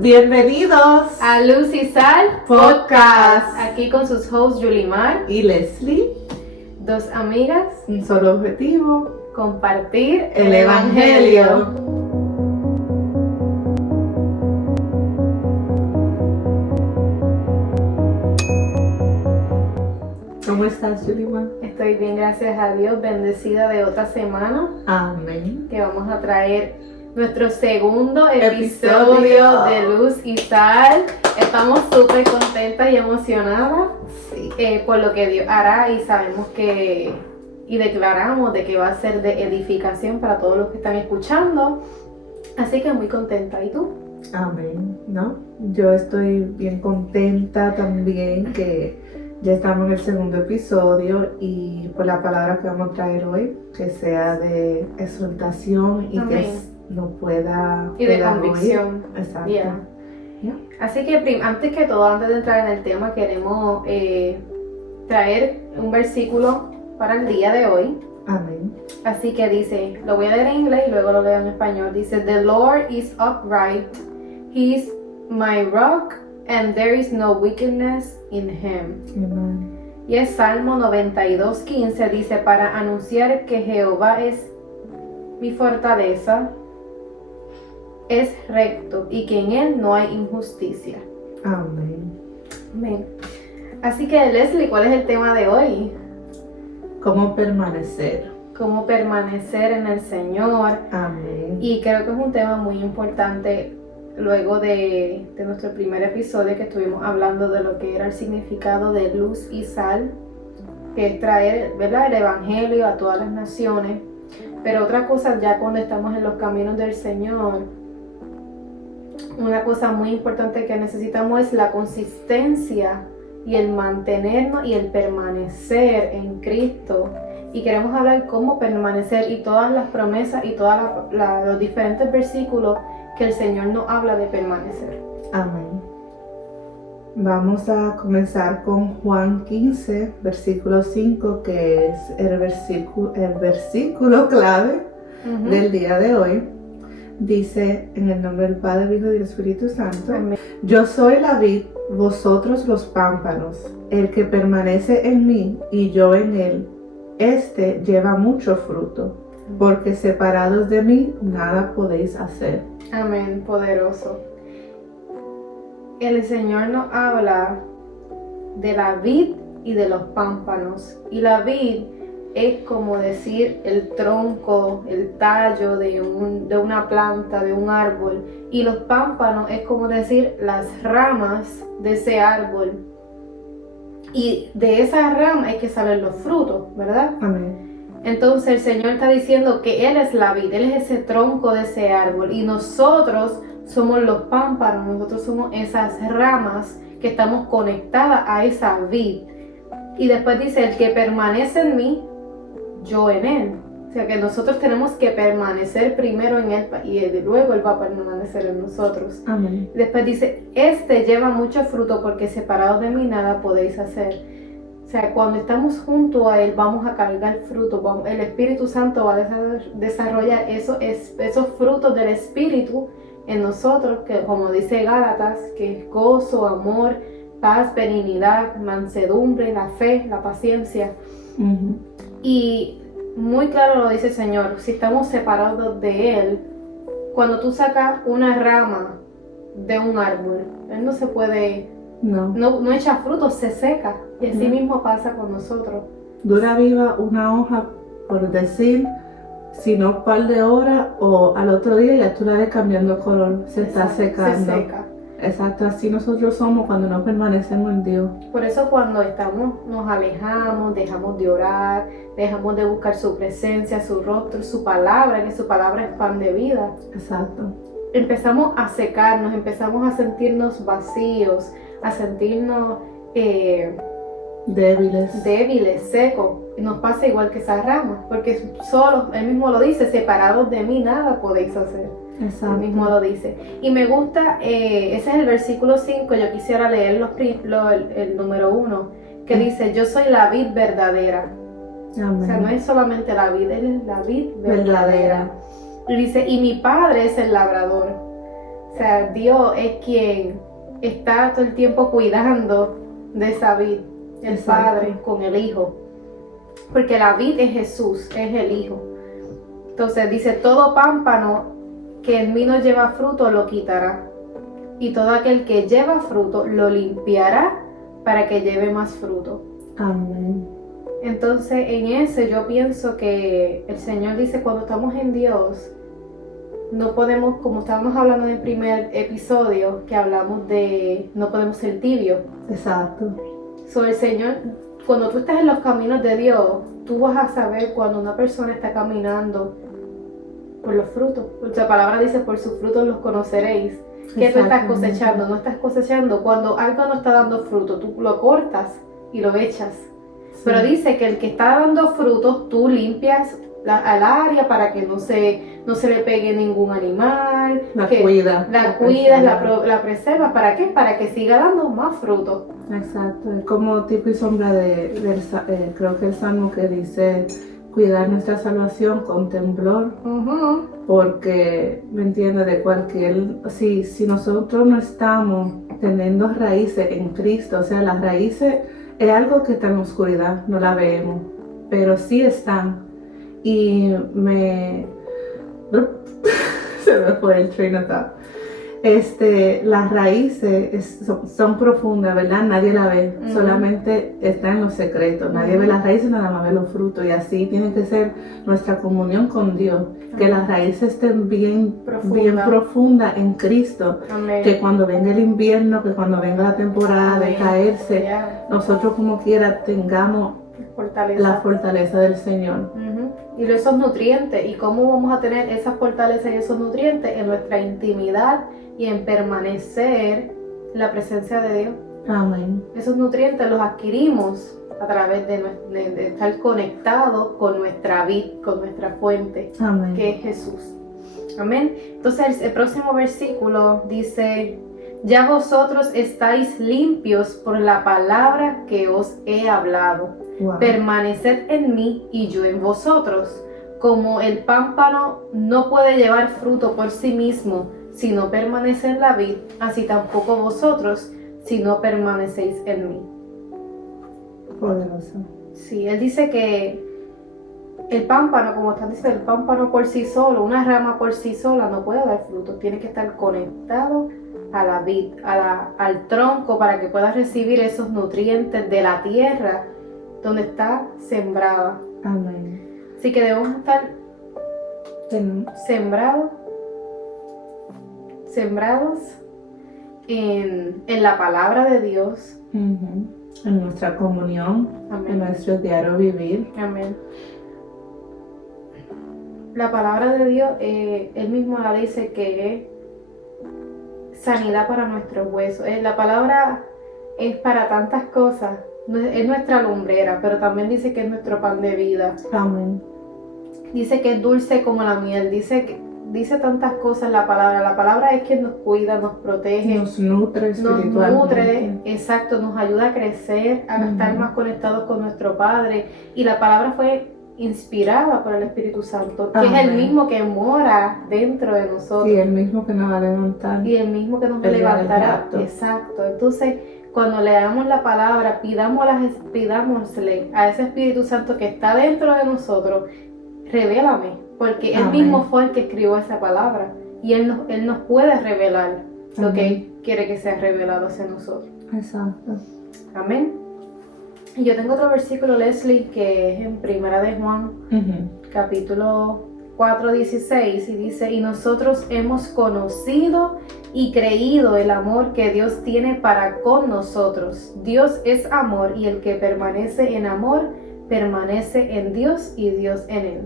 Bienvenidos a Luz y Sal Podcast. Aquí con sus hosts Yulimar y Leslie, dos amigas, un solo objetivo: compartir el Evangelio. ¿Cómo estás, Yulimar? Estoy bien, gracias a Dios, bendecida de otra semana. Amén. Que vamos a traer nuestro segundo episodio de Luz y Sal. Estamos súper contentas y emocionadas por lo que Dios hará, y sabemos que y declaramos de que va a ser de edificación para todos los que están escuchando. Así que muy contenta. ¿Y tú? Amén. ¿No? Yo estoy bien contenta también que ya estamos en el segundo episodio, y por la palabra que vamos a traer hoy, que sea de exhortación y Amén. que nos pueda y de convicción. Exacto. Yeah. Así que antes de entrar en el tema, queremos traer un versículo para el día de hoy. Amén. Así que dice, lo voy a leer en inglés y luego lo leo en español. Dice: The Lord is upright, He is my rock, and there is no wickedness in Him. Amén. Y es Salmo 92:15, dice: para anunciar que Jehová es mi fortaleza, es recto, y que en Él no hay injusticia. Amén. Amén. Así que, Leslie, ¿cuál es el tema de hoy? ¿Cómo permanecer? Cómo permanecer en el Señor. Amén. Y creo que es un tema muy importante luego de nuestro primer episodio, que estuvimos hablando de lo que era el significado de luz y sal, que es traer, ¿verdad?, el Evangelio a todas las naciones. Pero otra cosa, ya cuando estamos en los caminos del Señor, una cosa muy importante que necesitamos es la consistencia y el mantenernos y el permanecer en Cristo. Y queremos hablar cómo permanecer y todas las promesas y todos los diferentes versículos que el Señor nos habla de permanecer. Amén. Vamos a comenzar con Juan 15, versículo 5, que es el versículo clave del día de hoy. Dice: en el nombre del Padre, del Hijo y del Espíritu Santo. Amén. Yo soy la vid, vosotros los pámpanos. El que permanece en mí y yo en él, este lleva mucho fruto, porque separados de mí nada podéis hacer. Amén, poderoso. El Señor nos habla de la vid y de los pámpanos. Y la vid es como decir el tronco, el tallo de una planta, de un árbol. Y los pámpanos es como decir las ramas de ese árbol. Y de esas ramas es que salen los frutos, ¿verdad? Amén. Entonces el Señor está diciendo que Él es la vid, Él es ese tronco de ese árbol, y nosotros somos los pámpanos, nosotros somos esas ramas que estamos conectadas a esa vid. Y después dice: el que permanece en mí, yo en Él. O sea que nosotros tenemos que permanecer primero en Él, y luego Él va a permanecer en nosotros. Amén. Después dice: este lleva mucho fruto, porque separados de mí nada podéis hacer. O sea, cuando estamos junto a Él vamos a cargar fruto, el Espíritu Santo va a desarrollar esos frutos del Espíritu en nosotros, que como dice Gálatas, que es gozo, amor, paz, benignidad, mansedumbre, la fe, la paciencia. Y muy claro lo dice el Señor: si estamos separados de Él, cuando tú sacas una rama de un árbol, Él no se puede... No echa frutos, se seca. Y así mismo pasa con nosotros. Dura viva una hoja, por decir, si no un par de horas, o al otro día ya tú la ves cambiando color, se está secando. Se seca. Exacto, así nosotros somos cuando no permanecemos en Dios. Por eso cuando nos alejamos, dejamos de orar, dejamos de buscar su presencia, su rostro, su palabra, que su palabra es pan de vida. Exacto. Empezamos a secarnos, empezamos a sentirnos vacíos, a sentirnos débiles, secos. Y nos pasa igual que esas ramas, porque solo, Él mismo lo dice: separados de mí nada podéis hacer. Exacto. Él mismo lo dice. Y me gusta, ese es el versículo 5, yo quisiera leer el número 1, que dice: yo soy la vid verdadera. Amén. O sea, no es solamente la vid, Él es la vid verdadera. Y dice: y mi Padre es el labrador. O sea, Dios es quien está todo el tiempo cuidando de esa vid, el Exacto. Padre con el Hijo. Porque la vid es Jesús, es el Hijo. Entonces dice, todo pámpano que en mí no lleva fruto lo quitará. Y todo aquel que lleva fruto lo limpiará para que lleve más fruto. Amén. Entonces en ese yo pienso que el Señor dice, cuando estamos en Dios, no podemos, como estábamos hablando en el primer episodio, que hablamos de no podemos ser tibios. Exacto. El Señor, cuando tú estás en los caminos de Dios, tú vas a saber cuando una persona está caminando por los frutos. La palabra dice, por sus frutos los conoceréis. ¿Qué tú estás cosechando? No estás cosechando. Cuando algo no está dando fruto, tú lo cortas y lo echas. Sí. Pero dice que el que está dando frutos, tú limpias al área para que no se le pegue ningún animal. La cuidas, la preservas. ¿Para qué? Para que siga dando más frutos. Exacto. Es como tipo y sombra creo que el Salmo que dice cuidar nuestra salvación con temblor. Porque, ¿me entiendes? De cualquier... Si nosotros no estamos teniendo raíces en Cristo, o sea, las raíces es algo que está en la oscuridad, no la vemos, pero sí están. Y se me fue el train of thought. Las raíces son profundas, ¿verdad? Nadie la ve, solamente está en los secretos. Nadie ve las raíces, nada más ve los frutos. Y así tiene que ser nuestra comunión con Dios, que las raíces estén bien profundas en Cristo. Amén. Que cuando venga el invierno, que cuando venga la temporada de caerse, nosotros como quiera tengamos la fortaleza del Señor. Y esos nutrientes, ¿y cómo vamos a tener esa fortaleza y esos nutrientes? En nuestra intimidad y en permanecer en la presencia de Dios. Amén. Esos nutrientes los adquirimos a través de estar conectados con nuestra vid, con nuestra fuente. Amén. Que es Jesús. Amén. Entonces el próximo versículo dice: ya vosotros estáis limpios por la palabra que os he hablado. Wow. Permaneced en mí y yo en vosotros. Como el pámpano no puede llevar fruto por sí mismo si no permanece en la vid, así tampoco vosotros si no permanecéis en mí. Poderoso. Sí, él dice que el pámpano, como están diciendo, el pámpano por sí solo, una rama por sí sola no puede dar fruto. Tiene que estar conectado a la vid, al tronco, para que pueda recibir esos nutrientes de la tierra donde está sembrada. Amén. Así que debemos estar sembrados en la palabra de Dios. En nuestra comunión. Amén. En nuestro diario vivir. Amén. La palabra de Dios, él mismo la dice que es sanidad para nuestros huesos. La palabra es para tantas cosas. Es nuestra lumbrera, pero también dice que es nuestro pan de vida. Amén. Dice que es dulce como la miel. Dice tantas cosas la palabra. La palabra es quien nos cuida, nos protege. Nos nutre espiritualmente. Nos nutre, exacto. Nos ayuda a crecer, a estar más conectados con nuestro Padre. Y la palabra fue inspirada por el Espíritu Santo, que es el mismo que mora dentro de nosotros. Y el mismo que nos va a levantar. Y el mismo que nos levantará. Exacto. Entonces, cuando leamos la palabra, pidámosle a ese Espíritu Santo que está dentro de nosotros, revélame, porque Él mismo fue el que escribió esa palabra y Él nos puede revelar lo que Él quiere que sea revelado hacia nosotros. Exacto. Amén. Y yo tengo otro versículo, Leslie, que es en Primera de Juan, capítulo 4:16, y dice: y nosotros hemos conocido y creído el amor que Dios tiene para con nosotros. Dios es amor, y el que permanece en amor permanece en Dios y Dios en él.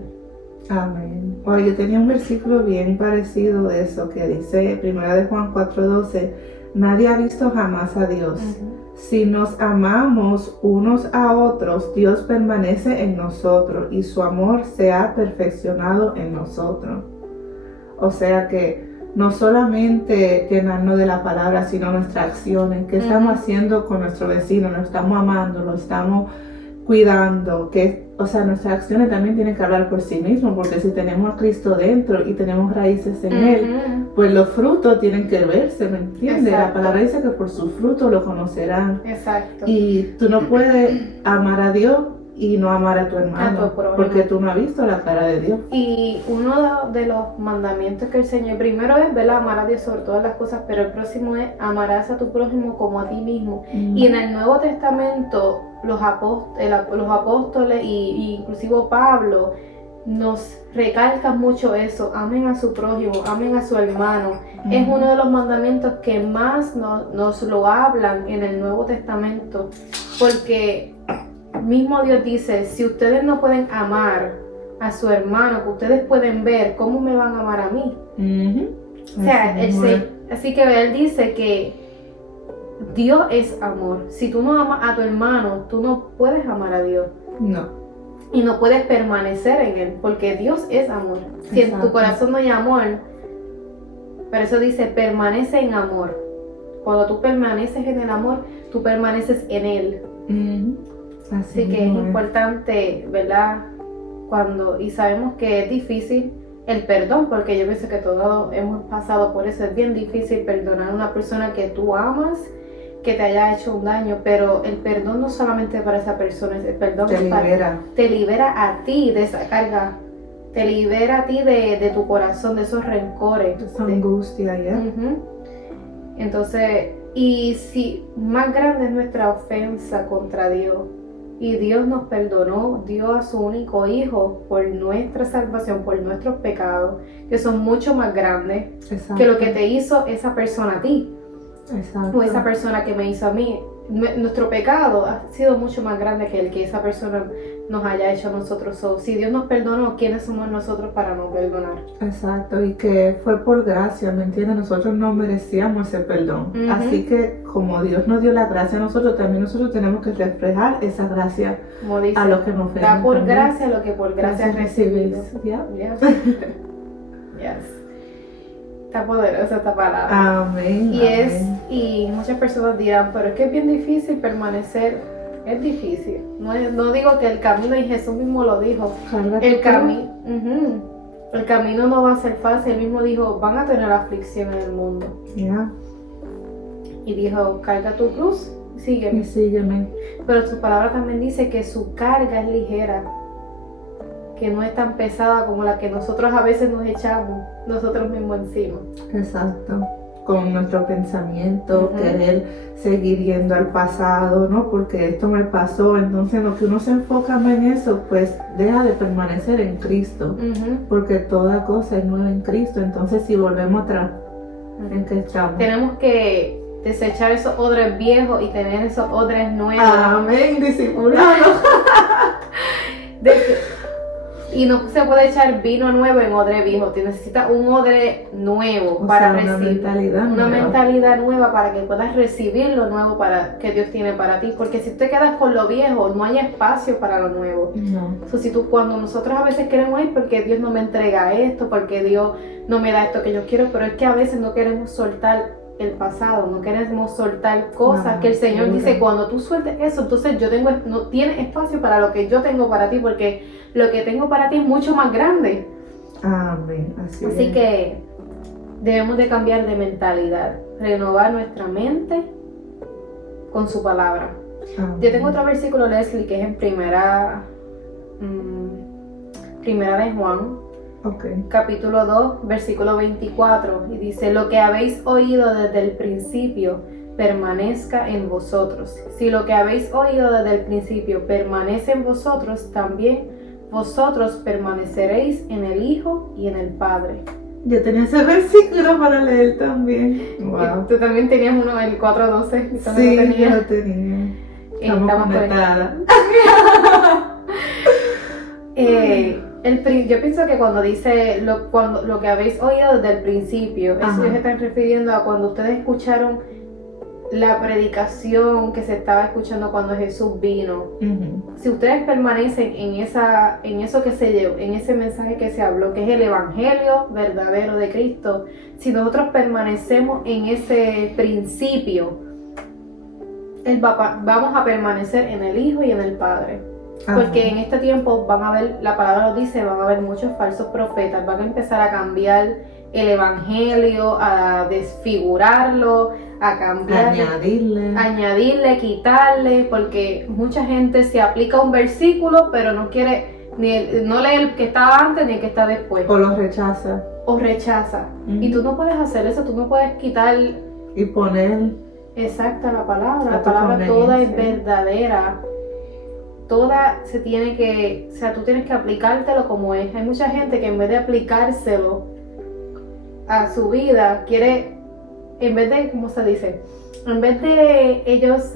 Amén. Oye, yo tenía un versículo bien parecido de eso, que dice Primera de Juan 4:12: nadie ha visto jamás a Dios. Si nos amamos unos a otros, Dios permanece en nosotros y su amor se ha perfeccionado en nosotros. O sea que no solamente llenarnos de la palabra, sino nuestras acciones. ¿Qué estamos haciendo con nuestro vecino? Lo estamos amando, lo estamos cuidando, que, o sea, nuestras acciones también tienen que hablar por sí mismos, porque si tenemos a Cristo dentro y tenemos raíces en Él, pues los frutos tienen que verse, ¿me entiendes? Exacto. La palabra dice que por sus frutos lo conocerán. Exacto. Y tú no puedes amar a Dios y no amar a tu hermano, A tu prójimo. porque tú no has visto la cara de Dios. Y uno de los mandamientos que el Señor, primero es, ¿verdad?, amar a Dios sobre todas las cosas, pero el próximo es amarás a tu prójimo como a ti mismo. Y en el Nuevo Testamento, los apóstoles y inclusive Pablo nos recalcan mucho eso: amen a su prójimo, amen a su hermano. Es uno de los mandamientos que más nos lo hablan en el Nuevo Testamento, porque mismo Dios dice: si ustedes no pueden amar a su hermano, que ustedes pueden ver, ¿cómo me van a amar a mí? O sea, así que Él dice que Dios es amor. Si tú no amas a tu hermano, tú no puedes amar a Dios. No. Y no puedes permanecer en Él, porque Dios es amor. Si en tu corazón no hay amor, por eso dice, permanece en amor. Cuando tú permaneces en el amor, tú permaneces en Él. Así que es importante, ¿verdad? Y sabemos que es difícil el perdón, porque yo pienso que todos hemos pasado por eso. Es bien difícil perdonar a una persona que tú amas, que te haya hecho un daño, pero el perdón no solamente para esa persona, el perdón te libera a ti de esa carga, te libera a ti de tu corazón, de esos rencores, esa angustia, ¿ya? Entonces, y si más grande es nuestra ofensa contra Dios, y Dios nos perdonó, dio a su único hijo por nuestra salvación, por nuestros pecados, que son mucho más grandes que lo que te hizo esa persona a ti. Exacto. O esa persona que me hizo a mí. Nuestro pecado ha sido mucho más grande que el que esa persona nos haya hecho a nosotros. Si Dios nos perdonó, ¿quiénes somos nosotros para no perdonar? Exacto, y que fue por gracia, ¿me entiendes? Nosotros no merecíamos ese perdón. Así que como Dios nos dio la gracia a nosotros, también nosotros tenemos que reflejar esa gracia como dice, a los que nos ofenden. Da por gracia lo que por gracia has recibido. Yes. Está poderosa esta palabra. Amén. Y muchas personas dirán, pero es que es bien difícil permanecer. Es difícil. No digo que el camino, y Jesús mismo lo dijo. El camino no va a ser fácil. Él mismo dijo, van a tener aflicción en el mundo. Y dijo, carga tu cruz y sígueme. Y sígueme. Pero su palabra también dice que su carga es ligera, que no es tan pesada como la que nosotros a veces nos echamos nosotros mismos encima. Exacto. Con nuestro pensamiento, querer seguir yendo al pasado, ¿no? Porque esto me pasó, entonces lo que uno se enfoca más en eso, pues deja de permanecer en Cristo, porque toda cosa es nueva en Cristo. Entonces si volvemos atrás, ¿en qué estamos? Tenemos que desechar esos odres viejos y tener esos odres nuevos. Amén, discipulado. Y no se puede echar vino nuevo en odre viejo. Te necesitas un odre nuevo para recibir. Una mentalidad nueva para que puedas recibir lo nuevo que Dios tiene para ti. Porque si te quedas con lo viejo, no hay espacio para lo nuevo. No. Cuando nosotros a veces queremos ir porque Dios no me entrega esto, porque Dios no me da esto que yo quiero, pero es que a veces no queremos soltar el pasado, no queremos soltar cosas que el Señor dice, cuando tú sueltes eso, entonces no tienes espacio para lo que yo tengo para ti, porque lo que tengo para ti es mucho más grande. Amén. Así que debemos de cambiar de mentalidad, renovar nuestra mente con su palabra. Amén. Yo tengo otro versículo, Leslie, que es en primera de Juan, capítulo 2, versículo 24, y dice: lo que habéis oído desde el principio permanezca en vosotros. Si lo que habéis oído desde el principio permanece en vosotros, también vosotros permaneceréis en el Hijo y en el Padre. Yo tenía ese versículo para leer también. Wow. Tú también tenías uno, el 4:12. Sí, yo lo tenía. Estamos conectadas. Yo pienso que cuando dice lo que habéis oído desde el principio, eso se están refiriendo a cuando ustedes escucharon la predicación que se estaba escuchando cuando Jesús vino. Si ustedes permanecen en eso que se llevó, en ese mensaje que se habló, que es el evangelio verdadero de Cristo, si nosotros permanecemos en ese principio, vamos a permanecer en el Hijo y en el Padre. Porque en este tiempo van a haber, la palabra lo dice, van a haber muchos falsos profetas, van a empezar a cambiar el evangelio, a desfigurarlo, a cambiar, añadirle, quitarle, porque mucha gente se aplica un versículo, pero no quiere, no lee el que estaba antes ni el que está después. O lo rechaza. Y tú no puedes hacer eso, tú no puedes quitar y poner. Exacto, la palabra toda es verdadera. Toda se tiene que, o sea, tú tienes que aplicártelo como es. Hay mucha gente que en vez de aplicárselo a su vida, quiere, en vez de, ¿cómo se dice? En vez de ellos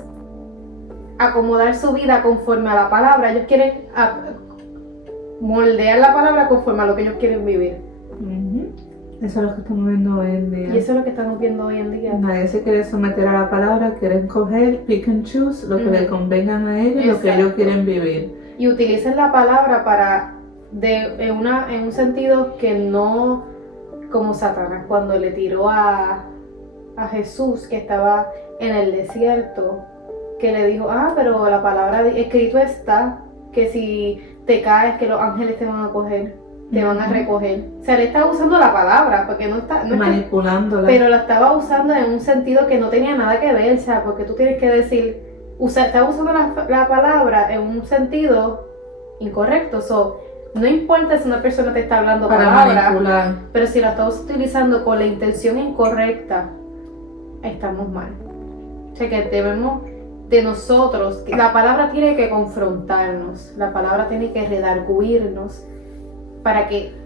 acomodar su vida conforme a la palabra, ellos quieren moldear la palabra conforme a lo que ellos quieren vivir. Eso es lo que estamos viendo hoy en día. Y eso es lo que estamos viendo hoy en día. Nadie se quiere someter a la palabra, quieren coger, pick and choose, lo que le convengan a ellos, lo que ellos quieren vivir. Y utilicen la palabra para, en un sentido que no, como Satanás cuando le tiró a Jesús que estaba en el desierto, que le dijo, pero la palabra escrito está, que si te caes, que los ángeles te van a coger. Te van a recoger. O sea, le estaba usando la palabra, porque no manipulándola. Pero la estaba usando en un sentido que no tenía nada que ver, o sea, porque tú tienes que decir, estaba usando la palabra en un sentido incorrecto. No importa si una persona te está hablando para palabra, manipular, pero si la estás utilizando con la intención incorrecta, estamos mal. O sea, que debemos de nosotros, la palabra tiene que confrontarnos, la palabra tiene que redarguirnos.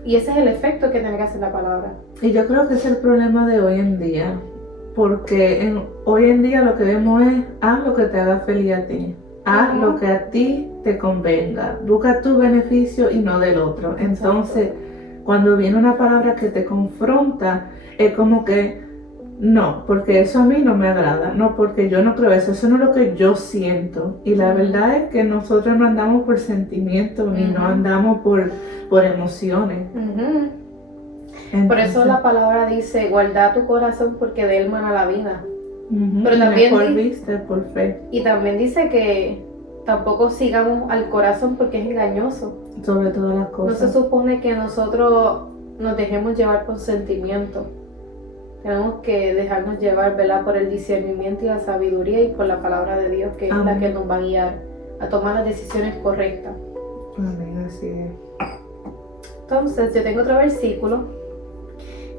Y ese es el efecto que tiene que hacer la palabra. Y yo creo que es el problema de hoy en día, porque hoy en día lo que vemos es, haz lo que te haga feliz a ti, haz lo que a ti te convenga, busca tu beneficio y no del otro. Entonces, cuando viene una palabra que te confronta, es como que, no, porque eso a mí no me agrada, no, porque yo no creo eso no es lo que yo siento. Y la verdad es que nosotros no andamos por sentimientos, ni no andamos por emociones. Entonces, por eso la palabra dice, guarda tu corazón porque de él mana la vida. Pero también viste por fe. Y también dice que tampoco sigamos al corazón porque es engañoso. Sobre todas las cosas. No se supone que nosotros nos dejemos llevar por sentimientos. Tenemos que dejarnos llevar, ¿verdad?, por el discernimiento y la sabiduría y por la palabra de Dios, que es la que nos va a guiar a tomar las decisiones correctas. Amén, así es. Entonces, yo tengo otro versículo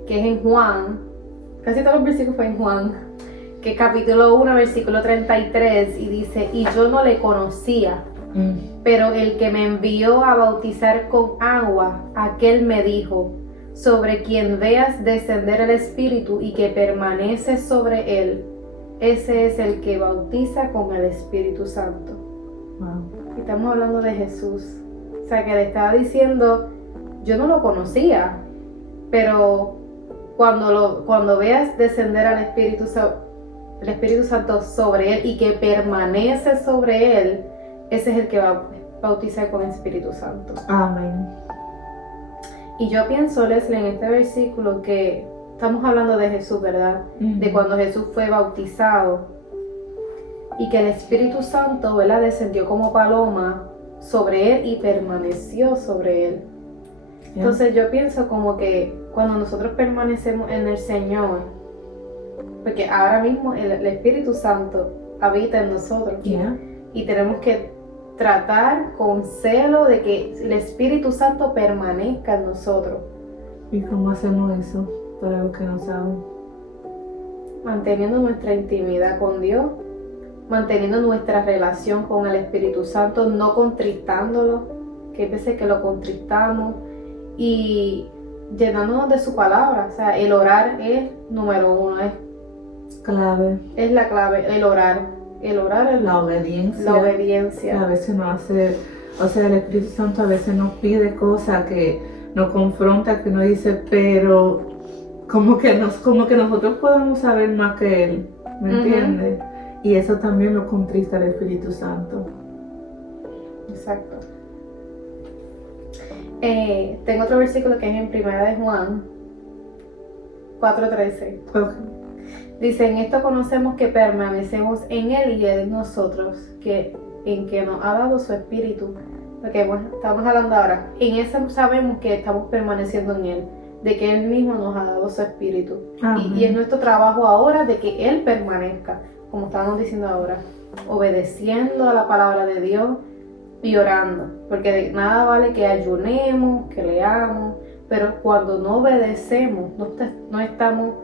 que es en Juan, casi todos los versículos fue en Juan, que es capítulo 1, versículo 33, y dice, y yo no le conocía, pero el que me envió a bautizar con agua, aquel me dijo, sobre quien veas descender el Espíritu y que permanece sobre él, ese es el que bautiza con el Espíritu Santo. Wow. Y estamos hablando de Jesús. O sea, que le estaba diciendo, yo no lo conocía, pero cuando veas descender al Espíritu Santo sobre él y que permanece sobre él, ese es el que va a bautizar con el Espíritu Santo. Amén. Y yo pienso, Leslie, en este versículo que estamos hablando de Jesús, ¿verdad? De cuando Jesús fue bautizado y que el Espíritu Santo, ¿verdad?, descendió como paloma sobre él y permaneció sobre él. Entonces yo pienso como que cuando nosotros permanecemos en el Señor, porque ahora mismo el Espíritu Santo habita en nosotros y tenemos que tratar con celo de que el Espíritu Santo permanezca en nosotros. ¿Y cómo hacemos eso? Para los que no saben. Manteniendo nuestra intimidad con Dios, manteniendo nuestra relación con el Espíritu Santo, no contristándolo, que hay veces que lo contristamos, y llenándonos de su palabra. O sea, el orar es número uno, es clave. Es la clave, el orar es la obediencia. La obediencia. A veces nos hace, o sea, el Espíritu Santo a veces nos pide cosas que nos confronta, que nos dice, pero como que nosotros podemos saber más que Él, ¿me entiendes? Y eso también lo contrista al Espíritu Santo. Exacto. Tengo otro versículo que es en Primera de Juan 4:13. Okay. Dice, en esto conocemos que permanecemos en Él y Él en nosotros, en que nos ha dado su Espíritu. lo que estamos hablando ahora, en eso sabemos que estamos permaneciendo en Él, de que Él mismo nos ha dado su espíritu. Y es nuestro trabajo ahora de que Él permanezca, como estábamos diciendo ahora, obedeciendo a la palabra de Dios y orando, porque de nada vale que ayunemos, que leamos, pero cuando no obedecemos, no estamos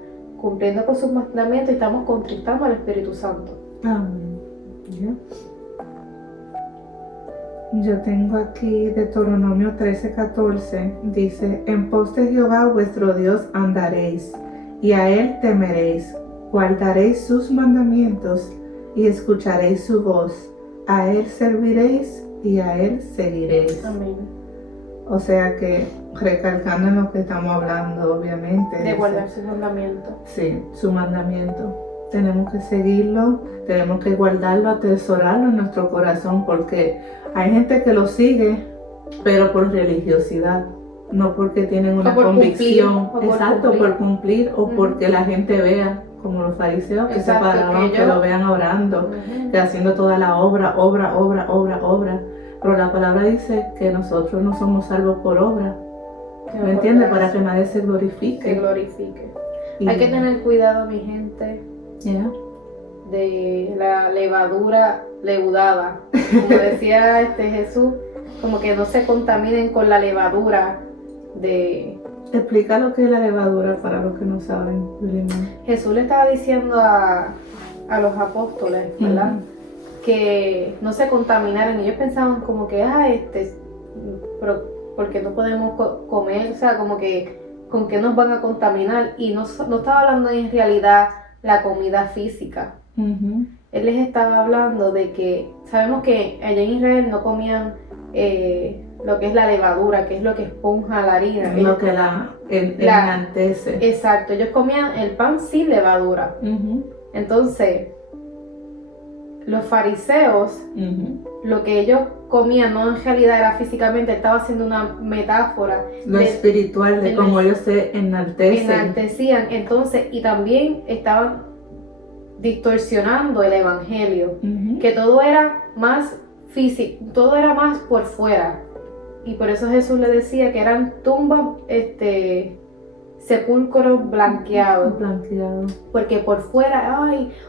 cumpliendo con sus mandamientos y estamos contristando al Espíritu Santo. Amén. Yo tengo aquí Deuteronomio 13:14, dice: en pos de Jehová vuestro Dios andaréis, y a él temeréis, guardaréis sus mandamientos, y escucharéis su voz, a él serviréis, y a él seguiréis. Amén. O sea que, recalcando en lo que estamos hablando, obviamente. De guardar su mandamiento. Sí, su mandamiento. Tenemos que seguirlo, tenemos que guardarlo, atesorarlo en nuestro corazón, porque hay gente que lo sigue, pero por religiosidad, no porque tienen una convicción. Exacto, por cumplir o porque la gente vea, como los fariseos que se paraban, que lo vean orando, que haciendo toda la obra. Pero la palabra dice que nosotros no somos salvos por obra. ¿Me entiendes? Para que nadie se glorifique. Hay que tener cuidado, mi gente, de la levadura leudada. Como decía Jesús, como que no se contaminen con la levadura de... Explica lo que es la levadura para los que no saben, Lima. Jesús le estaba diciendo a los apóstoles, ¿verdad? Que no se contaminaran. Ellos pensaban como que, pero porque no podemos comer, o sea, como que con qué nos van a contaminar. Y no estaba hablando en realidad la comida física. Él les estaba hablando de que, sabemos que allá en Israel no comían lo que es la levadura, que es lo que esponja la harina. Lo que enaltece. Exacto, ellos comían el pan sin levadura. Entonces, los fariseos, lo que ellos comían no en realidad era físicamente, estaba haciendo una metáfora. Lo espiritual, de cómo ellos se enaltecían. Entonces, y también estaban distorsionando el evangelio, que todo era más físico, todo era más por fuera. Y por eso Jesús le decía que eran tumbas, sepulcros blanqueados. Porque por fuera,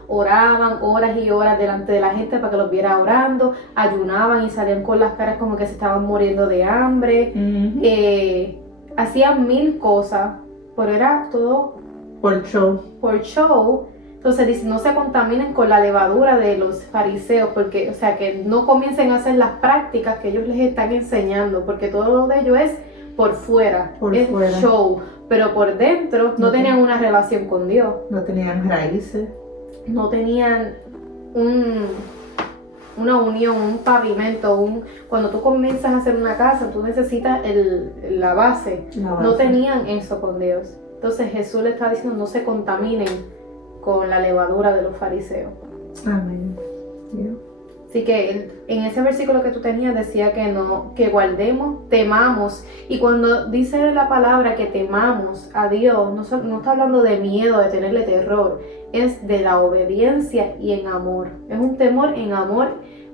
oraban horas y horas delante de la gente para que los viera orando, ayunaban y salían con las caras como que se estaban muriendo de hambre, hacían 1000 cosas, pero era todo por show. Entonces dice, no se contaminen con la levadura de los fariseos, porque, o sea, que no comiencen a hacer las prácticas que ellos les están enseñando, porque todo de ello es por fuera, show, pero por dentro no tenían una relación con Dios. No tenían raíces. No tenían una unión, un pavimento, cuando tú comienzas a hacer una casa, tú necesitas la base. No tenían eso con Dios. Entonces Jesús le está diciendo, no se contaminen con la levadura de los fariseos. Amén. Así que en ese versículo que tú tenías decía que guardemos, temamos, y cuando dice la palabra que temamos a Dios, no está hablando de miedo, de tenerle terror, es de la obediencia y en amor. Es un temor en amor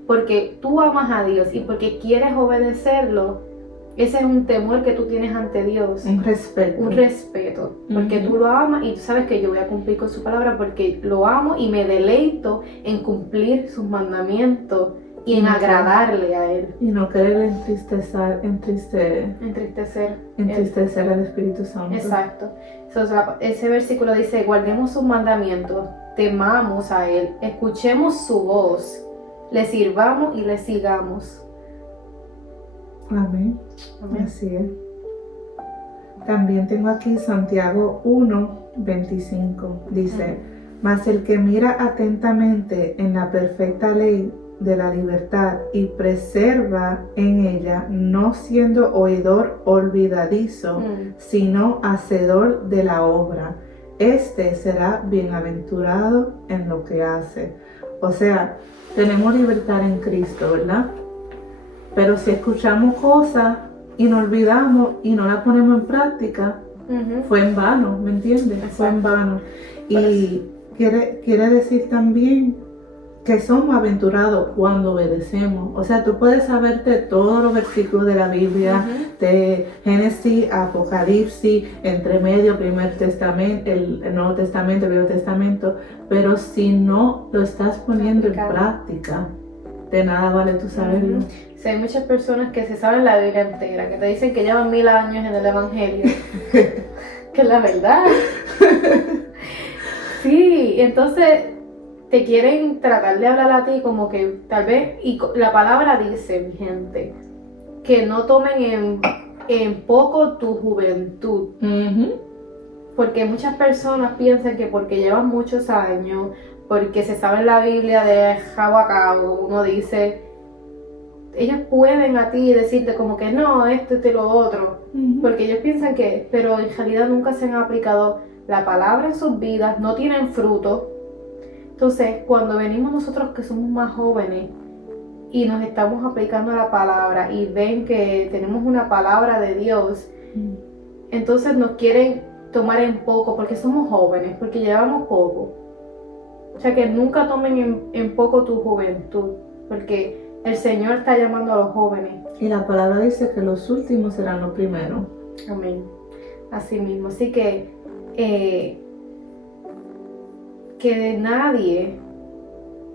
porque tú amas a Dios y porque quieres obedecerlo. Ese es un temor que tú tienes ante Dios. Un respeto. Porque tú lo amas y tú sabes que yo voy a cumplir con su palabra porque lo amo y me deleito en cumplir sus mandamientos y en agradarle a Él. Y no querer entristecer al Espíritu Santo. Exacto. Entonces, ese versículo dice, guardemos sus mandamientos, temamos a Él, escuchemos su voz, le sirvamos y le sigamos. Amén. Así es. También tengo aquí Santiago 1:25. Dice, mas el que mira atentamente en la perfecta ley de la libertad y preserva en ella, no siendo oidor olvidadizo, sino hacedor de la obra, este será bienaventurado en lo que hace. O sea, tenemos libertad en Cristo, ¿verdad? Pero si escuchamos cosas y nos olvidamos y no las ponemos en práctica, fue en vano, ¿me entiendes? Exacto. Fue en vano. Y quiere decir también que somos aventurados cuando obedecemos. O sea, tú puedes saberte todos los versículos de la Biblia, de Génesis, Apocalipsis, entre medio, Primer Testamento, el Nuevo Testamento, el Viejo Testamento, pero si no lo estás poniendo en práctica, de nada vale tú saberlo. Sí, hay muchas personas que se saben la Biblia entera, que te dicen que llevan 1000 años en el Evangelio, que es la verdad. Sí, entonces te quieren tratar de hablar a ti como que tal vez, y la palabra dice, mi gente, que no tomen en poco tu juventud. Porque muchas personas piensan que porque llevan muchos años, porque se sabe la Biblia de cabo a cabo, uno dice, ellos pueden a ti decirte como que no, esto y lo otro, porque ellos piensan que, pero en realidad nunca se han aplicado la palabra en sus vidas, no tienen fruto. Entonces, cuando venimos nosotros que somos más jóvenes y nos estamos aplicando la palabra y ven que tenemos una palabra de Dios, entonces nos quieren tomar en poco porque somos jóvenes, porque llevamos poco. O sea, que nunca tomen en poco tu juventud, porque el Señor está llamando a los jóvenes. Y la palabra dice que los últimos serán los primeros. Amén. Así mismo. Así que de nadie,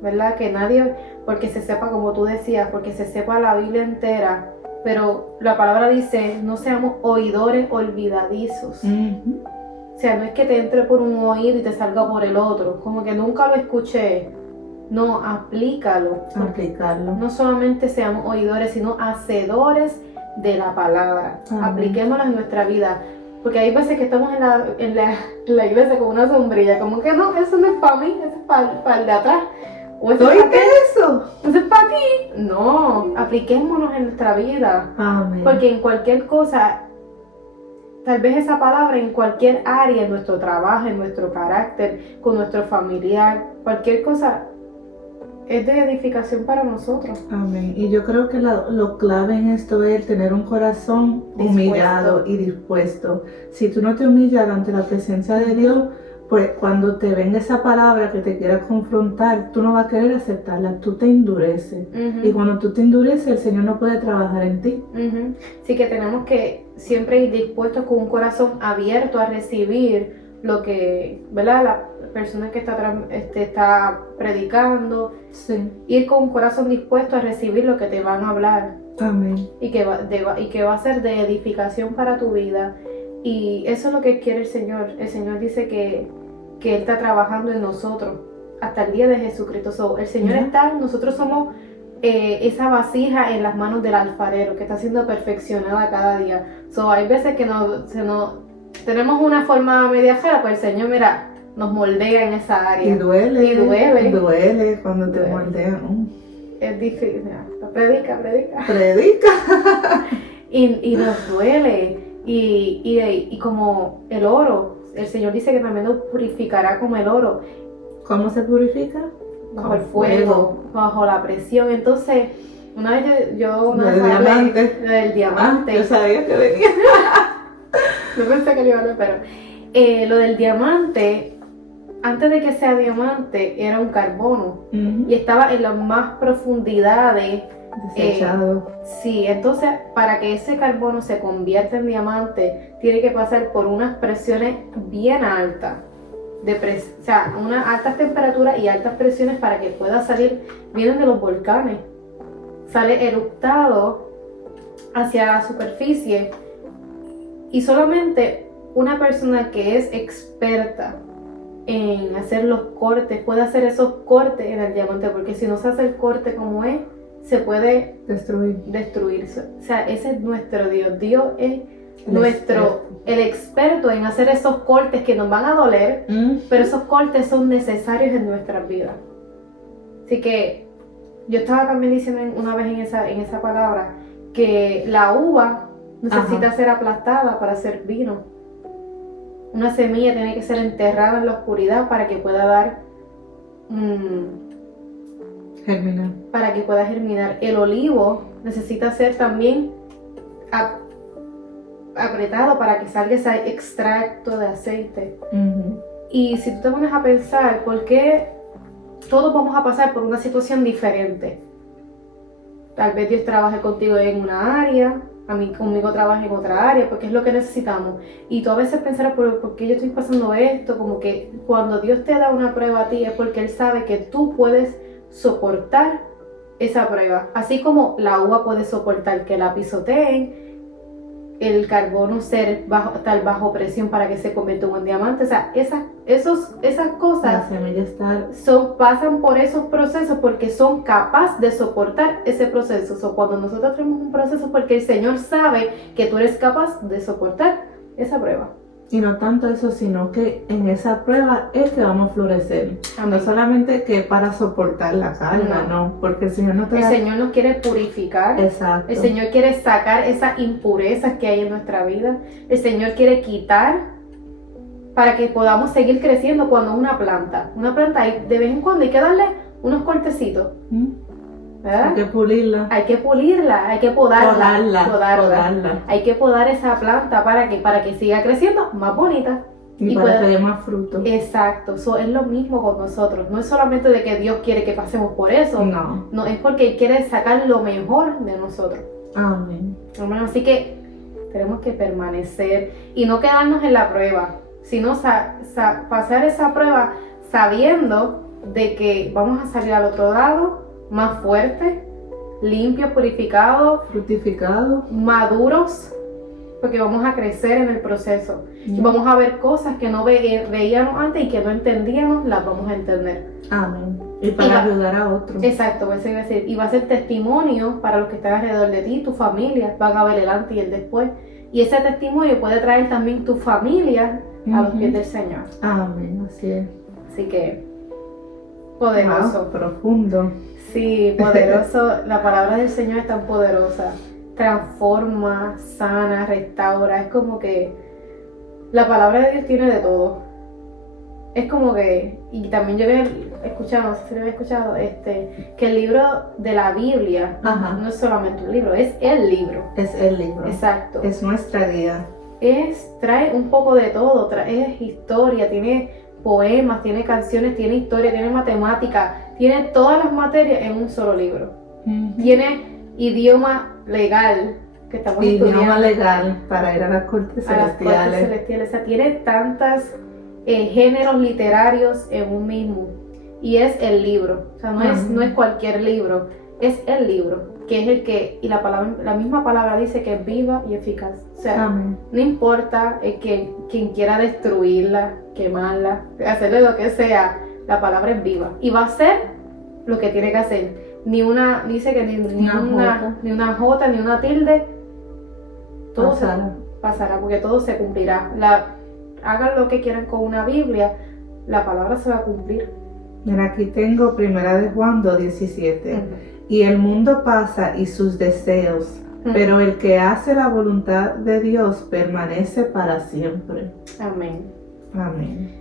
¿verdad? Que nadie, porque se sepa, como tú decías, porque se sepa la Biblia entera, pero la palabra dice, no seamos oidores olvidadizos. O sea, no es que te entre por un oído y te salga por el otro, como que nunca lo escuché. No, aplícalo. No solamente seamos oidores, sino hacedores de la palabra. Apliquémosla en nuestra vida. Porque hay veces que estamos en la iglesia con una sombrilla, como que no, eso no es para mí, eso es para el de atrás. O eso es eso. Eso es para ti. No, apliquémonos en nuestra vida. Amén. Porque en cualquier cosa, tal vez esa palabra en cualquier área, en nuestro trabajo, en nuestro carácter, con nuestro familiar, cualquier cosa es de edificación para nosotros. Amén. Y yo creo que lo clave en esto es tener un corazón humillado y dispuesto. Si tú no te humillas ante la presencia de Dios, pues cuando te venga esa palabra que te quiera confrontar, tú no vas a querer aceptarla, tú te endureces. Y cuando tú te endureces, el Señor no puede trabajar en ti. Así que tenemos que siempre ir dispuestos con un corazón abierto a recibir lo que, ¿verdad? La persona que está predicando. Sí. Ir con un corazón dispuesto a recibir lo que te van a hablar. Amén. Y que va a ser de edificación para tu vida. Y eso es lo que quiere el Señor. El Señor dice que Él está trabajando en nosotros hasta el día de Jesucristo. El Señor está, nosotros somos esa vasija en las manos del alfarero que está siendo perfeccionada cada día. Hay veces que tenemos una forma media fea, pues el Señor, mira, nos moldea en esa área. Y duele. Duele cuando te moldean. Es difícil. Predica. y nos duele. Y como el oro, el Señor dice que también nos purificará como el oro. ¿Cómo se purifica? Bajo el fuego, bajo la presión. Entonces, una vez yo del diamante. Yo sabía que venía. No pensé que lo iba a hablar, pero lo del diamante, antes de que sea diamante, era un carbono y estaba en las más profundidades. Desechado. Sí, entonces para que ese carbono se convierta en diamante, tiene que pasar por unas presiones bien altas. O sea, unas altas temperaturas y altas presiones para que pueda salir. Vienen de los volcanes. Sale eructado hacia la superficie. Y solamente una persona que es experta en hacer los cortes puede hacer esos cortes en el diamante, porque si no se hace el corte como es, se puede destruir. O sea, ese es nuestro Dios. Dios es el experto en hacer esos cortes que nos van a doler, pero esos cortes son necesarios en nuestras vidas. Así que yo estaba también diciendo una vez en esa palabra que la uva necesita ser aplastada para hacer vino. Una semilla tiene que ser enterrada en la oscuridad para que pueda dar germinar. Para que pueda germinar. El olivo necesita ser también apretado para que salga ese extracto de aceite. Y si tú te pones a pensar, ¿por qué todos vamos a pasar por una situación diferente. Tal vez Dios trabaje contigo en una área, a mí conmigo trabaje en otra área, porque es lo que necesitamos. Y tú a veces pensarás, ¿por qué yo estoy pasando esto? Como que cuando Dios te da una prueba a ti es porque Él sabe que tú puedes soportar esa prueba. Así como la uva puede soportar que la pisoteen, el carbono estar bajo presión para que se convierta en un diamante. O sea, esas cosas La semilla está... pasan por esos procesos porque son capaces de soportar ese proceso. Cuando nosotros tenemos un proceso porque el Señor sabe que tú eres capaz de soportar esa prueba. Y no tanto eso, sino que en esa prueba es que vamos a florecer. Amén. No solamente que para soportar la carga, no, porque el Señor no te El da... Señor nos quiere purificar. Exacto. El Señor quiere sacar esas impurezas que hay en nuestra vida. El Señor quiere quitar para que podamos seguir creciendo cuando una planta. Una planta de vez en cuando hay que darle unos cortecitos. ¿Verdad? Hay que pulirla. Hay que pulirla, hay que podarla. Podarla. Hay que podar esa planta para que siga creciendo más bonita. Y para que dé más fruto. Exacto, es lo mismo con nosotros. No es solamente de que Dios quiere que pasemos por eso. No, es porque Él quiere sacar lo mejor de nosotros. Amén. Así que tenemos que permanecer y no quedarnos en la prueba, sino pasar esa prueba sabiendo de que vamos a salir al otro lado más fuertes, limpios, purificados, frutificados, maduros, porque vamos a crecer en el proceso. Y vamos a ver cosas que no veíamos antes y que no entendíamos, las vamos a entender. Amén. Y para ayudar a otros. Exacto, eso iba a decir. Y va a ser testimonio para los que están alrededor de ti, tu familia, van a ver el antes y el después. Y ese testimonio puede traer también tu familia a los pies del Señor. Amén, así es. Así que, poderoso. Wow, profundo. Sí, poderoso. La palabra del Señor es tan poderosa. Transforma, sana, restaura. Es como que la palabra de Dios tiene de todo. Es como que, y también yo había escuchado, no sé si lo había escuchado, que el libro de la Biblia no es solamente un libro, es el libro. Es el libro. Exacto. Es nuestra guía. Trae un poco de todo, es historia, tiene poemas, tiene canciones, tiene historia, tiene matemática, tiene todas las materias en un solo libro. Tiene idioma legal que estamos estudiando. Idioma legal para ir a las cortes celestiales. O sea, tiene tantas géneros literarios en un mismo. Y es el libro. O sea, no es cualquier libro. Es el libro, que es el que, y la misma palabra dice que es viva y eficaz. O sea, no importa quien quiera destruirla, quemarla, hacerle lo que sea, la palabra es viva. Y va a hacer lo que tiene que hacer. Dice que ni una jota, ni una tilde, todo pasará, porque todo se cumplirá. Hagan lo que quieran con una Biblia, la palabra se va a cumplir. Mira, aquí tengo 1 de Juan 2:17. Y el mundo pasa y sus deseos, pero el que hace la voluntad de Dios permanece para siempre. Amén. Amén.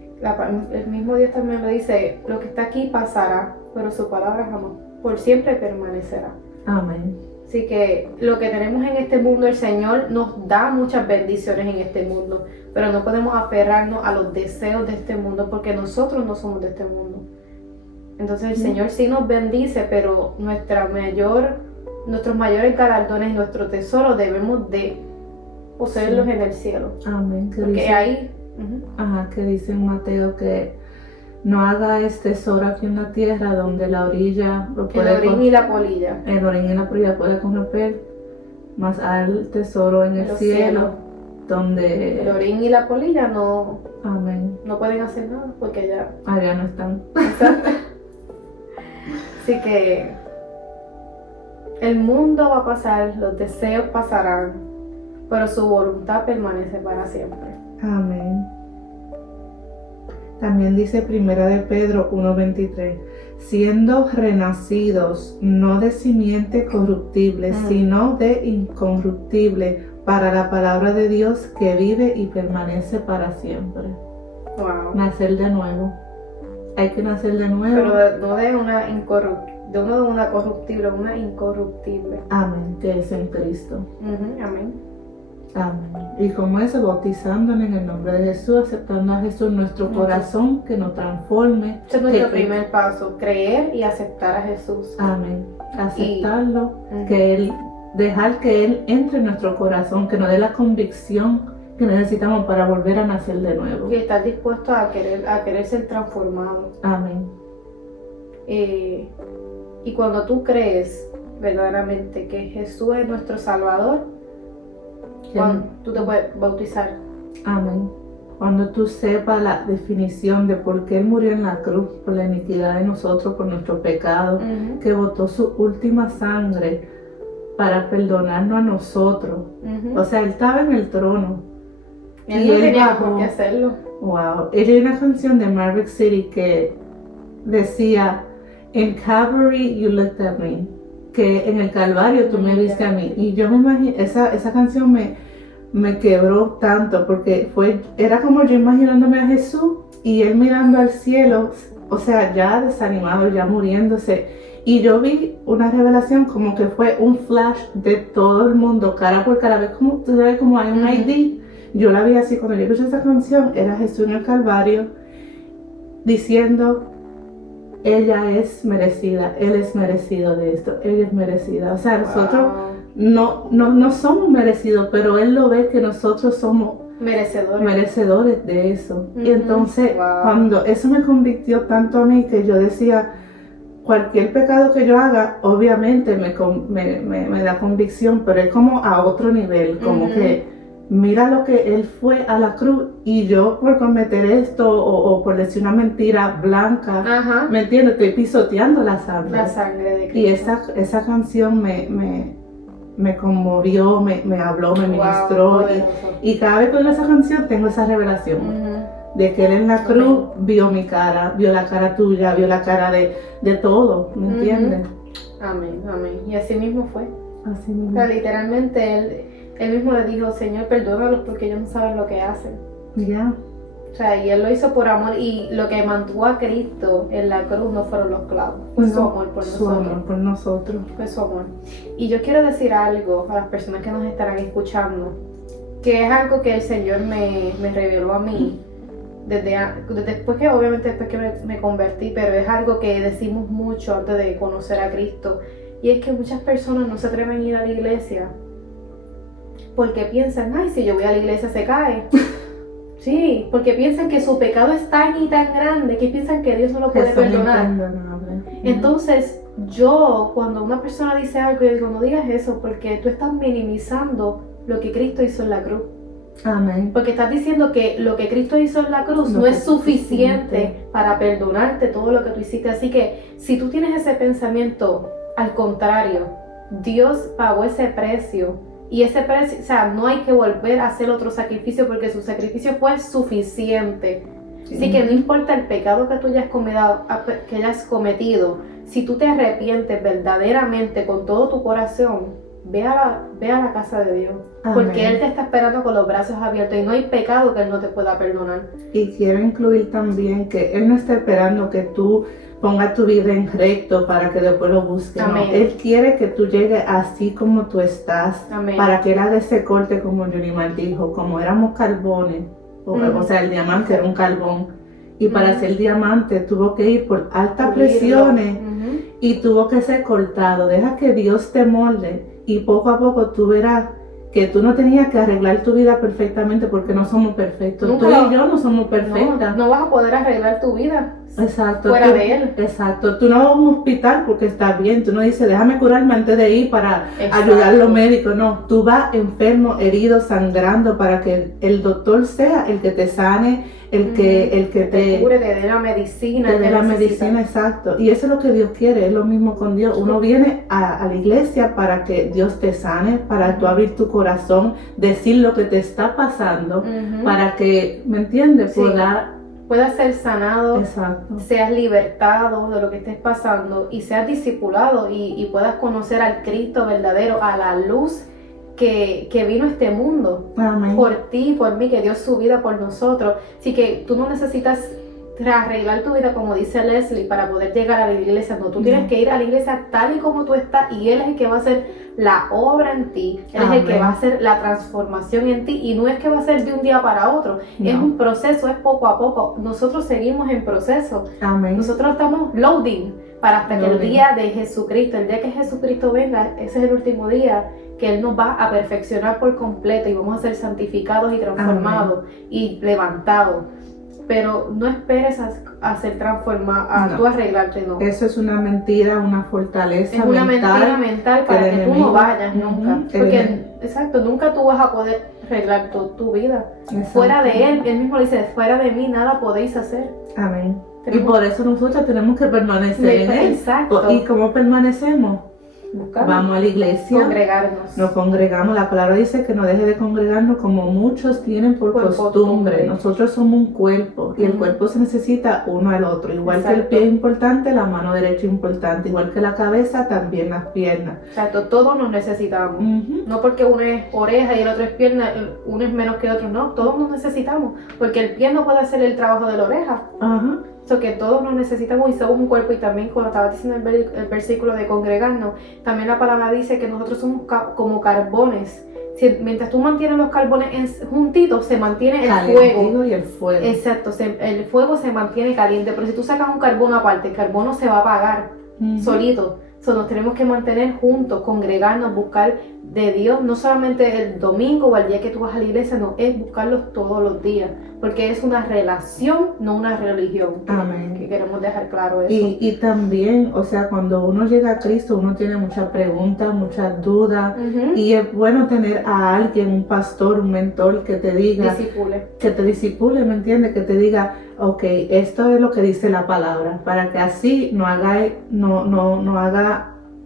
El mismo Dios también lo dice, lo que está aquí pasará, pero su palabra jamás, por siempre permanecerá. Amén. Así que lo que tenemos en este mundo, el Señor nos da muchas bendiciones en este mundo, pero no podemos aferrarnos a los deseos de este mundo porque nosotros no somos de este mundo. Entonces el Señor sí nos bendice, pero nuestros mayores galardones, nuestro tesoro debemos de poseerlos en el cielo. Amén. Porque ahí... que dice en Mateo que no haga tesoro aquí en la tierra donde la orilla lo puede... El orín y la polilla. El orín y la polilla puede corromper, más al tesoro en el cielo, donde... El orín y la polilla no pueden hacer nada porque allá no están. Exacto. Así que el mundo va a pasar, los deseos pasarán, pero su voluntad permanece para siempre. Amén. También dice 1 de Pedro 1:23, siendo renacidos no de simiente corruptible, sino de incorruptible, para la palabra de Dios que vive y permanece para siempre. Wow. Nacer de nuevo. Hay que nacer de nuevo. Pero no de una corruptible, una incorruptible. Amén, que es en Cristo. Amén. Amén. Y como eso, bautizándonos en el nombre de Jesús, aceptando a Jesús en nuestro corazón, que nos transforme. Ese es nuestro primer paso, creer y aceptar a Jesús. Amén. Aceptarlo, que Él, dejar que Él entre en nuestro corazón, que nos dé la convicción que necesitamos para volver a nacer de nuevo. Y estar dispuesto a querer ser transformado. Amén. Y cuando tú crees verdaderamente que Jesús es nuestro Salvador, tú te puedes bautizar. Amén. Cuando tú sepas la definición de por qué Él murió en la cruz, por la iniquidad de nosotros, por nuestro pecado, que botó su última sangre para perdonarnos a nosotros. O sea, Él estaba en el trono. Él no tenía por qué hacerlo. Wow. Y hay una canción de Maverick City que decía, "In Calvary you looked at me", que en el Calvario tú me viste a mí. Y yo me imagino, esa canción me quebró tanto, porque era como yo imaginándome a Jesús y Él mirando al cielo, o sea, ya desanimado, ya muriéndose. Y yo vi una revelación como que fue un flash de todo el mundo, cara por cara. ¿Ves como, tú sabes, como hay un ID? Yo la vi así, cuando yo escuché esa canción, era Jesús en el Calvario diciendo, ella es merecida, Él es merecido de esto, ella es merecida. O sea, nosotros no somos merecidos, pero Él lo ve que nosotros somos merecedores de eso. Y entonces, cuando eso me convirtió tanto a mí, que yo decía, cualquier pecado que yo haga, obviamente me da convicción, pero es como a otro nivel, como que mira lo que Él fue a la cruz, y yo por cometer esto o por decir una mentira blanca, ¿me entiendes? Estoy pisoteando la sangre. La sangre de Cristo. Y esa canción me conmovió, me habló, me ministró. Y cada vez que oigo esa canción tengo esa revelación. De que Él en la cruz vio mi cara, vio la cara tuya, vio la cara de todo, ¿me entiendes? Amén, amén. Y así mismo fue. Así mismo. O sea, literalmente Él mismo le dijo, Señor, perdónalos porque ellos no saben lo que hacen. Ya. O sea, y Él lo hizo por amor, y lo que mantuvo a Cristo en la cruz no fueron los clavos, fue su amor por nosotros. Amor por nosotros. Fue su amor. Y yo quiero decir algo a las personas que nos estarán escuchando, que es algo que el Señor me reveló a mí, después que me convertí, pero es algo que decimos mucho antes de conocer a Cristo, y es que muchas personas no se atreven a ir a la iglesia porque piensan, ay, si yo voy a la iglesia se cae. Sí, porque piensan que su pecado es tan y tan grande que piensan que Dios no lo puede perdonar. Entonces, cuando una persona dice algo, yo digo, no digas eso, porque tú estás minimizando lo que Cristo hizo en la cruz. Amén. Porque estás diciendo que lo que Cristo hizo en la cruz no es suficiente para perdonarte todo lo que tú hiciste. Así que si tú tienes ese pensamiento, al contrario, Dios pagó ese precio. Y ese precio, o sea, no hay que volver a hacer otro sacrificio porque su sacrificio fue suficiente. Sí. Así que no importa el pecado que tú hayas cometido, si tú te arrepientes verdaderamente con todo tu corazón, ve a la casa de Dios. Amén. Porque Él te está esperando con los brazos abiertos y no hay pecado que Él no te pueda perdonar. Y quiero incluir también que Él no está esperando que tú pongas tu vida en recto para que después lo busques. No. Él quiere que tú llegues así como tú estás. Amén. Para que Él haga ese corte, como Yurimar dijo, como éramos carbones, o sea, el diamante era un carbón, y para ser diamante tuvo que ir por altas presiones y tuvo que ser cortado. Deja que Dios te molde y poco a poco tú verás que tú no tenías que arreglar tu vida perfectamente, porque no somos perfectos. Tú y yo no somos perfectas. No vas a poder arreglar tu vida. Exacto. Fuera de Él. Exacto. Tú no vas a un hospital porque estás bien. Tú no dices, déjame curarme antes de ir para ayudar a los médicos. No, tú vas enfermo, herido, sangrando, para que el doctor sea el que te sane, el que te cure, te dé la medicina. Te dé la medicina, exacto. Y eso es lo que Dios quiere, es lo mismo con Dios. Uno viene a la iglesia para que Dios te sane, para tú abrir tu corazón, decir lo que te está pasando, para que, ¿me entiendes? Sí. Puedas ser sanado, exacto, seas libertado de lo que estés pasando y seas discipulado y puedas conocer al Cristo verdadero, a la luz que vino a este mundo. Amén. Por ti, por mí, que dio su vida por nosotros. Así que tú no necesitas arreglar tu vida, como dice Leslie, para poder llegar a la iglesia. No, tú tienes que ir a la iglesia tal y como tú estás, y Él es el que va a hacer la obra en ti. Él es el que va a hacer la transformación en ti, y no es que va a ser de un día para otro. Es un proceso, es poco a poco. Nosotros seguimos en proceso. Amén. Nosotros estamos loading para hasta que el día de Jesucristo, el día que Jesucristo venga, ese es el último día que Él nos va a perfeccionar por completo, y vamos a ser santificados y transformados y levantados. Pero no esperes a ser transformado, a tú arreglarte, no. Eso es una mentira, una fortaleza mental. Es una mentira mental para que tú no vayas nunca. Porque, exacto, nunca tú vas a poder arreglar tu vida. Exacto. Fuera de Él mismo dice, fuera de mí nada podéis hacer. Amén. Y por eso nosotros tenemos que permanecer en Él. Exacto. ¿Y cómo permanecemos? Buscando. Vamos a la iglesia, congregarnos. Nos congregamos. La palabra dice que no deje de congregarnos como muchos tienen por costumbre. Nosotros somos un cuerpo, y el cuerpo se necesita uno al otro. Igual que el pie es importante, la mano derecha es importante. Igual que la cabeza, también las piernas. Exacto, todos nos necesitamos. No porque uno es oreja y el otro es pierna, uno es menos que el otro. No, todos nos necesitamos. Porque el pie no puede hacer el trabajo de la oreja. Que todos nos necesitamos y somos un cuerpo. Y también, cuando estaba diciendo el versículo de congregarnos, también la palabra dice que nosotros somos como carbones. Mientras tú mantienes los carbones juntitos, se mantiene el fuego. Y el fuego. Exacto, el fuego se mantiene caliente. Pero si tú sacas un carbono aparte, el carbono se va a apagar solito. Nos tenemos que mantener juntos, congregarnos, buscar de Dios, no solamente el domingo o el día que tú vas a la iglesia, no, es buscarlos todos los días, porque es una relación, no una religión. Amén. Que queremos dejar claro eso. Y también, o sea, cuando uno llega a Cristo, uno tiene muchas preguntas, muchas dudas, y es bueno tener a alguien, un pastor, un mentor que te diga, que te disipule, ¿me entiendes? Que te diga, ok, esto es lo que dice la palabra, para que así no haga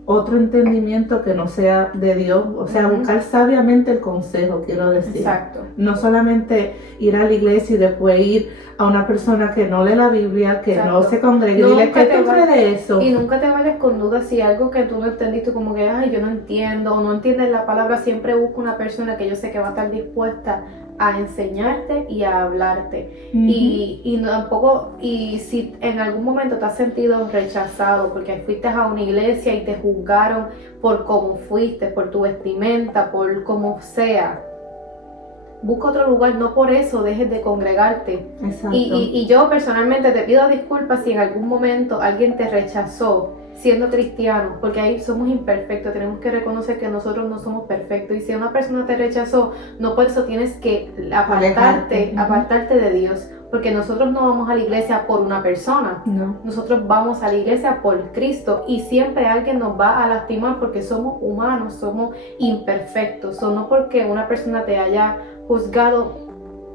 otro entendimiento que no sea de Dios, o sea, buscar sabiamente el consejo, quiero decir. Exacto. No solamente ir a la iglesia y después ir a una persona que no lee la Biblia, que no se congregue, y dile, ¿qué tú crees de eso? Y nunca te vayas con dudas. Si algo que tú no entendiste, como que, ay, yo no entiendo, o no entiendes la palabra, siempre busca una persona que yo sé que va a estar dispuesta a enseñarte y a hablarte. Y tampoco, y si en algún momento te has sentido rechazado porque fuiste a una iglesia y te juzgaron por cómo fuiste, por tu vestimenta, por cómo sea, busca otro lugar. No por eso dejes de congregarte. Exacto. Y yo personalmente te pido disculpas si en algún momento alguien te rechazó siendo cristianos, porque ahí somos imperfectos. Tenemos que reconocer que nosotros no somos perfectos, y si una persona te rechazó, no por eso tienes que apartarte de Dios, porque nosotros no vamos a la iglesia por una persona, nosotros vamos a la iglesia por Cristo, y siempre alguien nos va a lastimar porque somos humanos, somos imperfectos. No porque una persona te haya juzgado,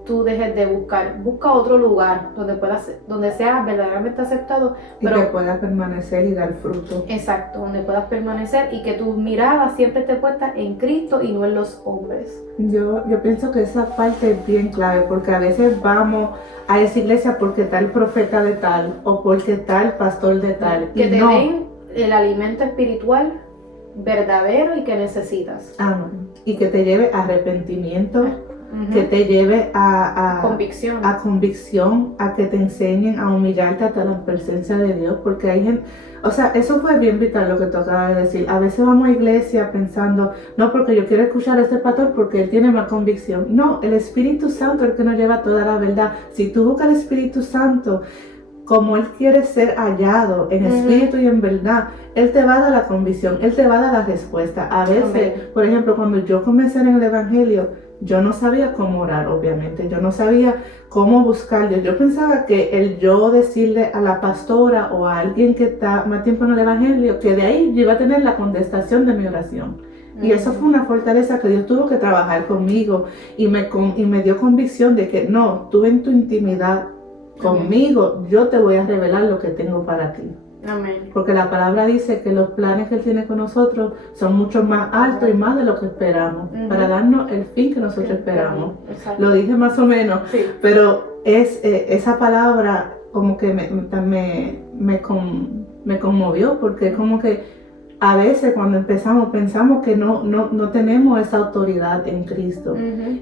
tú dejes de busca otro lugar donde seas verdaderamente aceptado, pero que puedas permanecer y dar fruto. Exacto, donde puedas permanecer y que tu mirada siempre esté puesta en Cristo y no en los hombres. Yo pienso que esa parte es bien clave, porque a veces vamos a esa iglesia porque tal profeta de tal, o porque tal pastor de tal, que te den el alimento espiritual verdadero y que necesitas. Amén. Y que te lleve a arrepentimiento, que te lleve a convicción, a que te enseñen a humillarte hasta la presencia de Dios, porque hay gente, o sea, eso fue bien vital lo que tú acabas de decir. A veces vamos a iglesia pensando, no, porque yo quiero escuchar a este pastor porque él tiene más convicción. No, el Espíritu Santo es el que nos lleva toda la verdad. Si tú buscas al Espíritu Santo, como Él quiere ser hallado en espíritu y en verdad, Él te va a dar la convicción, Él te va a dar la respuesta. A veces, por ejemplo, cuando yo comencé en el Evangelio, yo no sabía cómo orar, obviamente, yo no sabía cómo buscar a Dios. Yo pensaba que el yo decirle a la pastora o a alguien que está más tiempo en el Evangelio, que de ahí yo iba a tener la contestación de mi oración. Y eso fue una fortaleza que Dios tuvo que trabajar conmigo, y me dio convicción de que no, tú en tu intimidad conmigo, yo te voy a revelar lo que tengo para ti. Amén. Porque la palabra dice que los planes que Él tiene con nosotros son mucho más altos y más de lo que esperamos, para darnos el fin que nosotros esperamos. Lo dije más o menos, pero es esa palabra como que me conmovió, porque como que a veces cuando pensamos que no tenemos esa autoridad en Cristo,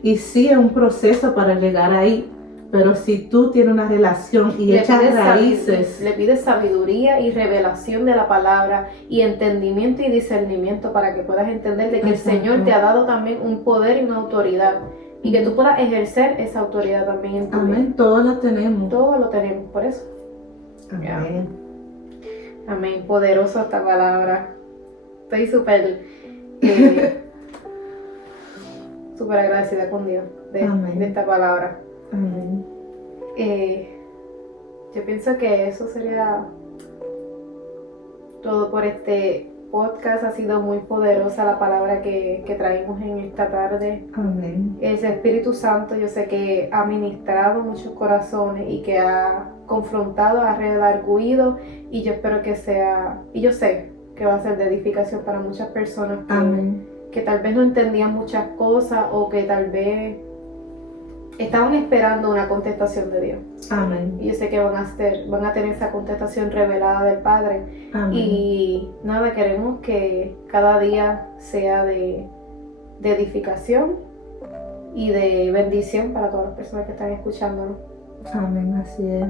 y sí es un proceso para llegar ahí. pero si tú tienes una relación y echas raíces, le pides sabiduría y revelación de la palabra y entendimiento y discernimiento para que puedas entender de que el Señor te ha dado también un poder y una autoridad y que tú puedas ejercer esa autoridad también en tu vida. Amén, todo lo tenemos. Todo lo tenemos, por eso. Amén. Amén, poderosa esta palabra. Estoy súper agradecida con Dios de esta palabra. Amén. Yo pienso que eso sería todo por este podcast. Ha sido muy poderosa la palabra que traímos en esta tarde. Amén. Ese Espíritu Santo yo sé que ha ministrado muchos corazones y que ha confrontado, ha redarguido, y yo espero que sea, y yo sé que va a ser de edificación para muchas personas que tal vez no entendían muchas cosas o que tal vez estaban esperando una contestación de Dios. Amén. Y yo sé que van a tener esa contestación revelada del Padre. Amén. Y nada, queremos que cada día sea de edificación y de bendición para todas las personas que están escuchándonos. Amén, así es.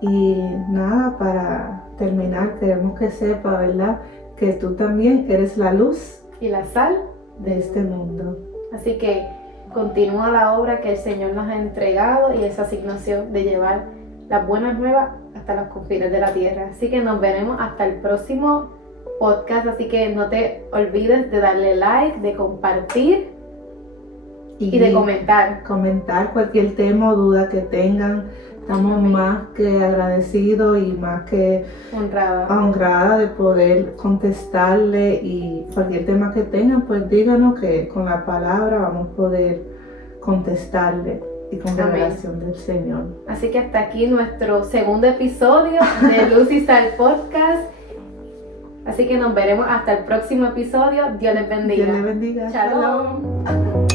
Y nada, para terminar, queremos que sepa, ¿verdad?, que tú también eres la luz y la sal de este mundo. Así que continúa la obra que el Señor nos ha entregado y esa asignación de llevar las buenas nuevas hasta los confines de la tierra. Así que nos veremos hasta el próximo podcast. Así que no te olvides de darle like, de compartir y de comentar. Comentar cualquier tema o duda que tengan. Estamos más que agradecidos y más que honrada de poder contestarle, y cualquier tema que tengan, pues díganos que con la palabra vamos a poder contestarle y con revelación del Señor. Así que hasta aquí nuestro segundo episodio de Luz y Sal Podcast. Así que nos veremos hasta el próximo episodio. Dios les bendiga. Dios les bendiga. Shalom.